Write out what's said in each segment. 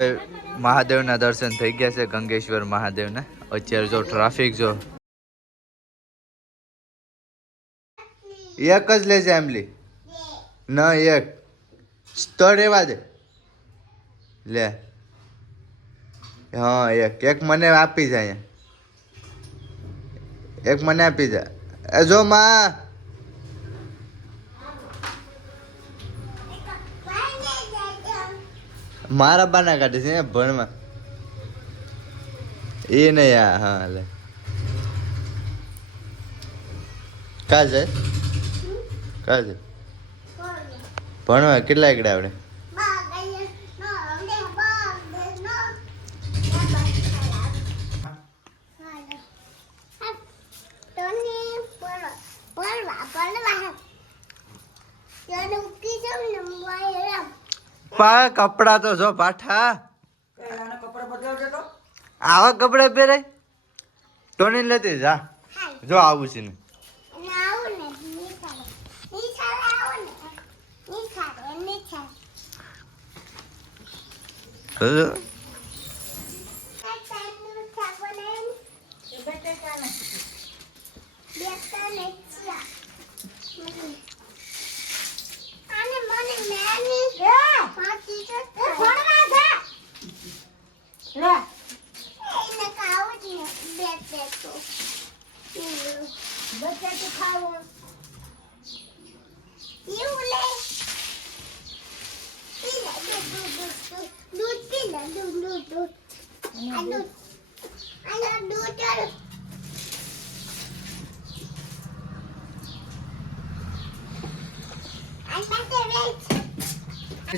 મહાદેવના દર્શન થઈ ગયા છે ગંગેશ્વર મહાદેવના. અત્યારે જો ટ્રાફિક જો એક જ લેજે એમલી ન એક તો રેવા દે લે. હા એક મને આપી જાય, એક મને આપી જાય. એ જો માં મારા બાના કાઢે છે ભણવા એ નહીં. હા લે કા છે ભણવા કેટલા એકડે આવડે? કપડા તો જો પાઠા આવા કપડા પહેરાય ટોની લેતી જા. જો આવું છે ને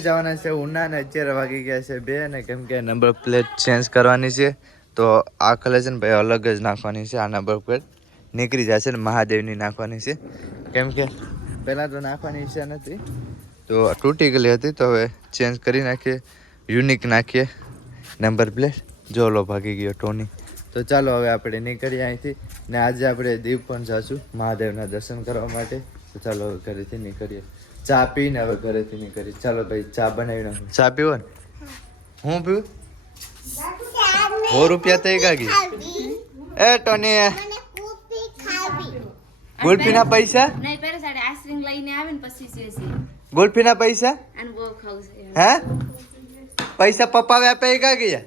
જવાના છે ઉના ને અત્યારે વાગી ગયા છે 2 ને કેમ કે નંબર પ્લેટ ચેન્જ કરવાની છે તો આ કલર છે ને ભાઈ અલગ જ નાખવાની છે. આ નંબર પ્લેટ નીકળી જશે ને મહાદેવની નાખવાની છે કેમ કે પહેલાં તો નાખવાની ઈચ્છા નથી તો તૂટી ગયેલી હતી તો હવે ચેન્જ કરી નાખીએ, યુનિક નાખીએ નંબર પ્લેટ. જો લો ભાગી ગયો ટોની. તો ચાલો હવે આપણે નીકળીએ અહીંથી ને આજે આપણે દીવ પણ જઈશું મહાદેવના દર્શન કરવા માટે. તો ચાલો હવે ઘરેથી નીકળીએ. ચા પીને હવે ઘરેથી નીકળી. ચાલો ભાઈ ચા બનાવી નાખો. ચા પીવો ને? હું પીવું? 100 રૂપિયા થઈ ગયા. એ ટોની ગુલ્ફીના પૈસા ગુલ્ફીના પૈસા હે પૈસા પપ્પાએ આપે કા ગયા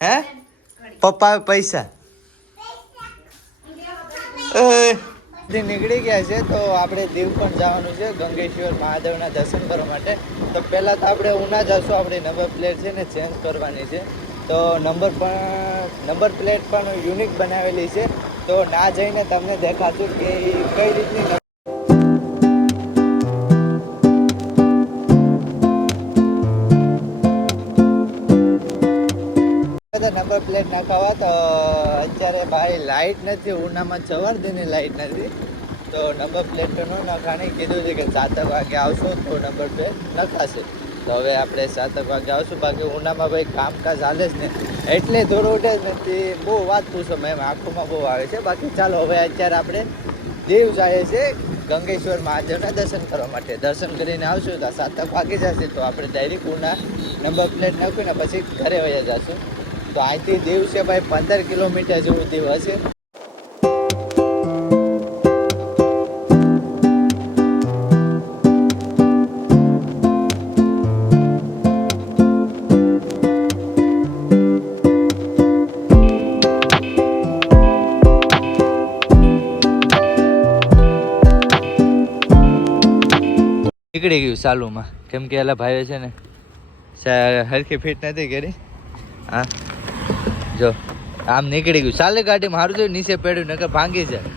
હે પપ્પાએ પૈસા નીકળી ગયા છે તો આપણે દીવ પણ જવાનું છે ગંગેશ્વર મહાદેવના દર્શન કરવા માટે. તો પહેલાં તો આપણે ઉના જશું. આપણી નંબર પ્લેટ છે ને ચેન્જ કરવાની છે તો નંબર પ્લેટ પણ યુનિક બનાવેલી છે તો ના જઈને તમને દેખાતું કે કઈ રીતની નંબર પ્લેટ નાખાવા. તો અત્યારે ભાઈ લાઇટ નથી ઉનામાં, સવારથી લાઇટ નથી તો નંબર પ્લેટ તો ન નાખવાની કીધું છે કે 7 વાગે આવશો તો નંબર પ્લેટ નખાશે. તો હવે આપણે 7 વાગે આવશું. બાકી ઉનામાં ભાઈ કામકાજ હાલે જ ને એટલે દોડ ઉઠે જ નથી. બહુ વાત પૂછો મેમ આંખોમાં બહુ આવે છે. બાકી ચાલો હવે અત્યારે આપણે દીવ જઈએ છીએ ગંગેશ્વર મહાદેવના દર્શન કરવા માટે. દર્શન કરીને આવશું તો 7 વાગી જશે તો આપણે ડાયરેક્ટ ઉના નંબર પ્લેટ નાખીને પછી ઘરે વયા જશું. તો અહીંથી દીવ છે ભાઈ 15 કિલોમીટર જેવું દીવ હશે. નીકળી ગયું ચાલુમાં કેમ કે એલા ભાઈ છે ને હરખી ફિટ નથી કરી. હા જો આમ નીકળી ગયું ચાલે ગાડી. મારું તો નીચે પડ્યું નકર ભાંગી જાય.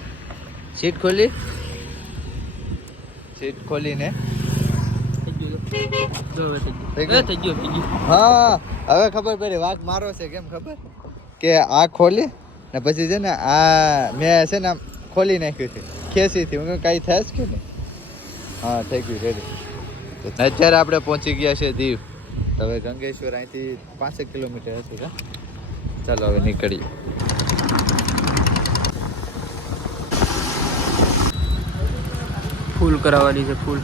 સીટ ખોલીને હા હવે ખબર પડી વાઘ મારો છે. કેમ ખબર કે આ ખોલી ને પછી છે ને આ મેં છે ને આમ ખોલી નાખ્યું છે ખેંચીથી. હું કઈ થાય કે નહીં? હા થઈ ગયું રેડી. અત્યારે આપણે પહોંચી ગયા છે દીવ. હવે ગંગેશ્વર અહીંથી 5 કિલોમીટર હશે કા. ચાલો હવે નીકળીએ. ફૂલ કરાવવાની છે ફૂલ.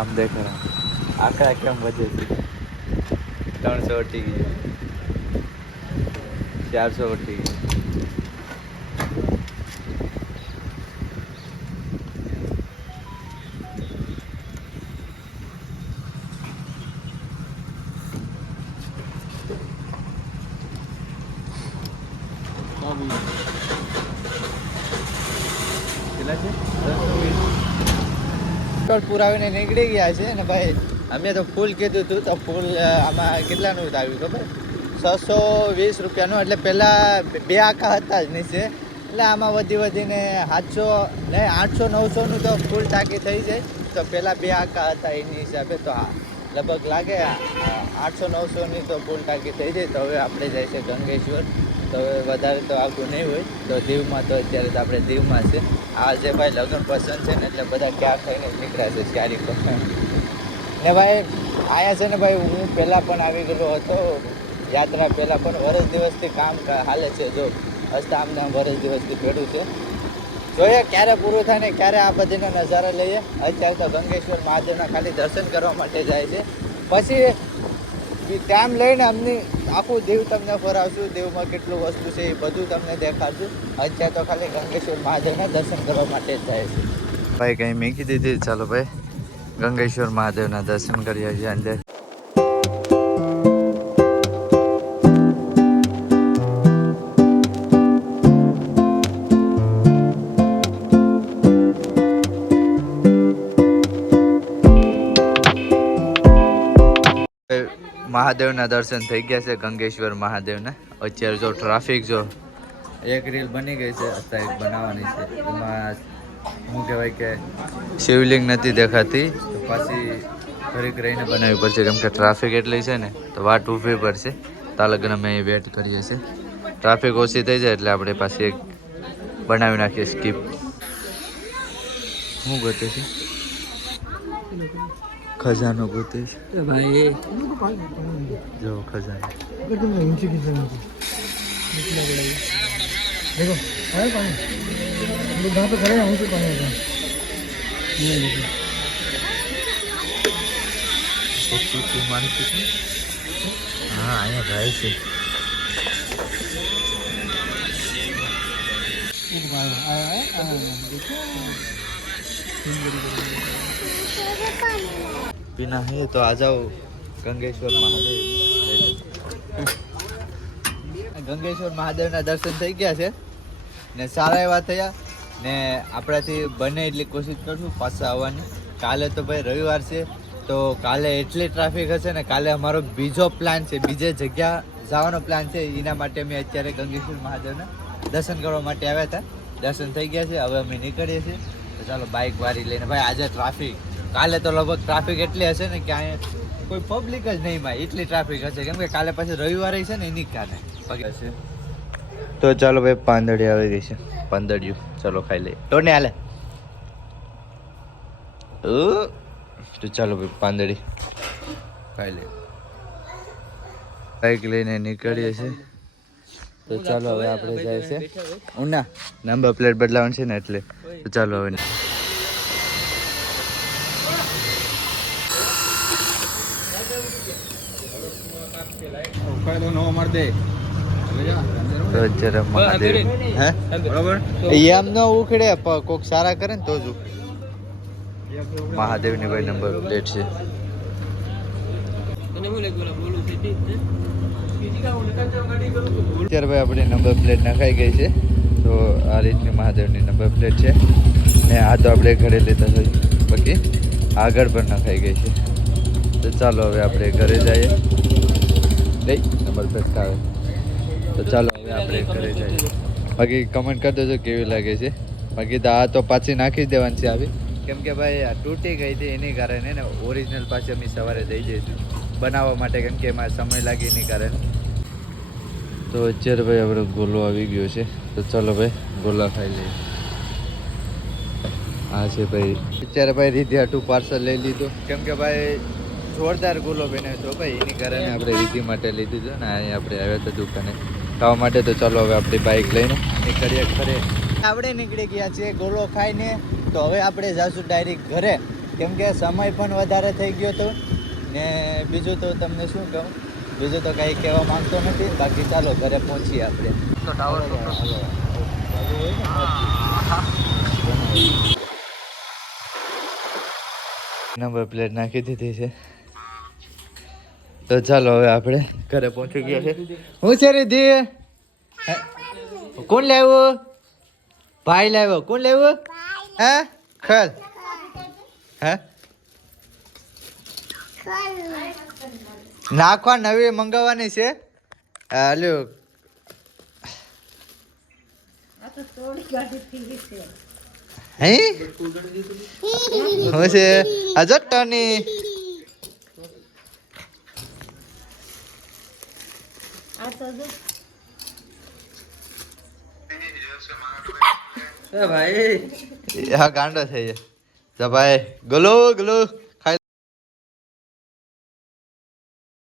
આમ દેખો આંકડા કેમ વધે છે 300 વટી ગઈ 400 વટી ગઈ પુરાવીને નીકળી ગયા છે ને ભાઈ અમે તો ફૂલ કીધું હતું તો ફૂલ આમાં કેટલાનું આવ્યું ખબર 620 રૂપિયાનું એટલે પહેલાં 2 આખા હતા જ નીચે એટલે આમાં વધીને 700 નહીં 800 900નું તો ફૂલ ટાંકી થઈ જાય તો પહેલાં 2 આખા હતા એની હિસાબે તો લગભગ લાગે 800 900ની તો ફૂલ ટાંકી થઈ જાય તો હવે આપણે જાય છે ગંગેશ્વર તો હવે વધારે તો આગું નહીં હોય તો દીવમાં તો અત્યારે તો આપણે દીવમાં છે આ જે ભાઈ લગ્ન પસંદ છે ને એટલે બધા ક્યાં ખાઈને નીકળ્યા છે ક્યારેક ને ભાઈ અહીંયા છે ને ભાઈ હું પહેલાં પણ આવી ગયેલો હતો યાત્રા પહેલાં પણ વરસ દિવસથી કામ હાલે છે જો હસતા આમને વરસ દિવસથી ભેડું છે જોઈએ ક્યારે પૂરું થાય ને ક્યારે આ બધીના નજારા લઈએ અત્યારે તો ગંગેશ્વર મહાદેવના ખાલી દર્શન કરવા માટે જાય છે પછી ટાઈમ લઈને અમને આખું દીવ તમને ફરાવશું દીવમાં કેટલું વસ્તુ છે એ બધું તમને દેખાડશું અત્યારે તો ખાલી ગંગેશ્વર મહાદેવના દર્શન કરવા માટે જ જાય છે ભાઈ કંઈ મૂકી દીધી ચાલો ભાઈ ગંગેશ્વર મહાદેવના દર્શન કરીએ છીએ અંદર મહાદેવના દર્શન થઈ ગયા છે ગંગેશ્વર મહાદેવના અત્યારે જો ટ્રાફિક જો એક રીલ બની ગઈ છે અત્યારે એક બનાવવાની છે એમાં શું કહેવાય કે શિવલિંગ નથી દેખાતી તો પાછી ઘડીક રહીને બનાવવી પડશે કેમ કે ટ્રાફિક એટલી છે ને તો વાટ ઊભી પડશે તાલગન અમે અહીં વેટ કરીએ છીએ ટ્રાફિક ઓછી થઈ જાય એટલે આપણે પાછી એક બનાવી નાખીએ સ્કીપ શું ગોતે છે ખજાનો ગોતે છે ભાઈ જો ખજાનો देखो है पानी लोग यहाँ पे खड़े हैं हमसे पानी होगा ये देखो हाँ आया भाई से बिना है तो आ जाओ गंगेश्वर महादेव ગંગેશ્વર મહાદેવના દર્શન થઈ ગયા છે ને સારા એવા થયા ને આપણાથી બને એટલી કોશિશ કરશું પાછા આવવાની કાલે તો ભાઈ રવિવાર છે તો કાલે એટલી ટ્રાફિક હશે ને કાલે અમારો બીજો પ્લાન છે બીજે જગ્યા જવાનો પ્લાન છે એના માટે અમે અત્યારે ગંગેશ્વર મહાદેવના દર્શન કરવા માટે આવ્યા હતા દર્શન થઈ ગયા છે હવે અમે નીકળીએ છીએ તો ચાલો બાઇક વાળી લઈને ભાઈ આજે ટ્રાફિક કાલે તો લગભગ ટ્રાફિક એટલી હશે ને કે અહીંયા કોઈ પબ્લિક જ નહીં માં એટલી ટ્રાફિક હશે કેમ કે કાલે પછી રવિવારે છે ને એની કારણે તો ચાલો ભાઈ પાંદડી આવી ગઈ છે પાંદડિયું ચાલો ખાઈ લઈએ તો ને હાલે તો ચાલો ભાઈ પાંદડી ખાઈ લઈએ બાઈક લઈને નીકળીએ છીએ તો ચાલો હવે આપણે જાય છે ઉના નંબર પ્લેટ બદલાવાની છે ને એટલે તો ચાલો હવે એમ ન ઉખડે કોક સારા કરે ને તો જ મહાદેવની ભાઈ નંબર પ્લેટ છે અત્યારે ભાઈ આપણી નંબર પ્લેટ નખાઈ ગઈ છે તો આ રીતની મહાદેવની નંબર પ્લેટ છે ને આ તો આપણે ઘરે લેતા થઈ બાકી આગળ પણ નખાઈ ગઈ છે તો ચાલો હવે આપણે ઘરે જઈએ નહીં નંબર પ્લેટ આવે તો ચાલો હવે આપણે ઘરે જઈએ બાકી કમેન્ટ કરી દેજો કેવી લાગે છે બાકી તો આ તો પાછી નાખી જ દેવાની છે આવી કેમ કે ભાઈ આ તૂટી ગઈ હતી એની કારણે ને ઓરિજિનલ પાછી અમે સવારે દઈ જઈશું બનાવવા માટે કેમ કે એમાં સમય લાગે એની કારણે તો અત્યારે ભાઈ આપણે ગોલો આવી ગયો છે તો ચાલો ભાઈ ગોલા ખાઈ લઈએ હા છે ભાઈ અત્યારે ભાઈ રીધિ હાટું પાર્સલ લઈ લીધું કેમ કે ભાઈ જોરદાર ગોલો બનાવ્યો હતો ભાઈ એની કારણે આપણે રીધિ માટે લીધું હતું ને અહીં આપણે આવ્યા હતા દુકાને ખાવા માટે તો ચાલો હવે આપણી બાઇક લઈને નીકળીએ ઘરે આપણે નીકળી ગયા છીએ ગોલો ખાઈને તો હવે આપણે જઈશું ડાયરેક્ટ ઘરે કેમ કે સમય પણ વધારે થઈ ગયો હતો ને બીજું તો તમને શું કહું, બીજું તો કંઈ કહેવા માંગતો નથી. બાકી ચાલો ઘરે પહોંચીએ આપણે. તો ટાવર નંબર પ્લેટ નાખી દીધી છે. તો ચાલો હવે આપણે ઘરે પહોંચી ગયા છે. હું છે રીધિ? કોણ લાવ્યું? ભાઈ લાવ્યો. કોણ લાવ્યું? હે ખલ હે નાખવા નવી મંગાવવાની છે. હાલ્યો હે હું છે આજો ટની ભાઈ હા ગાંડો થઈ જાય. ભાઈ ગલો ગલો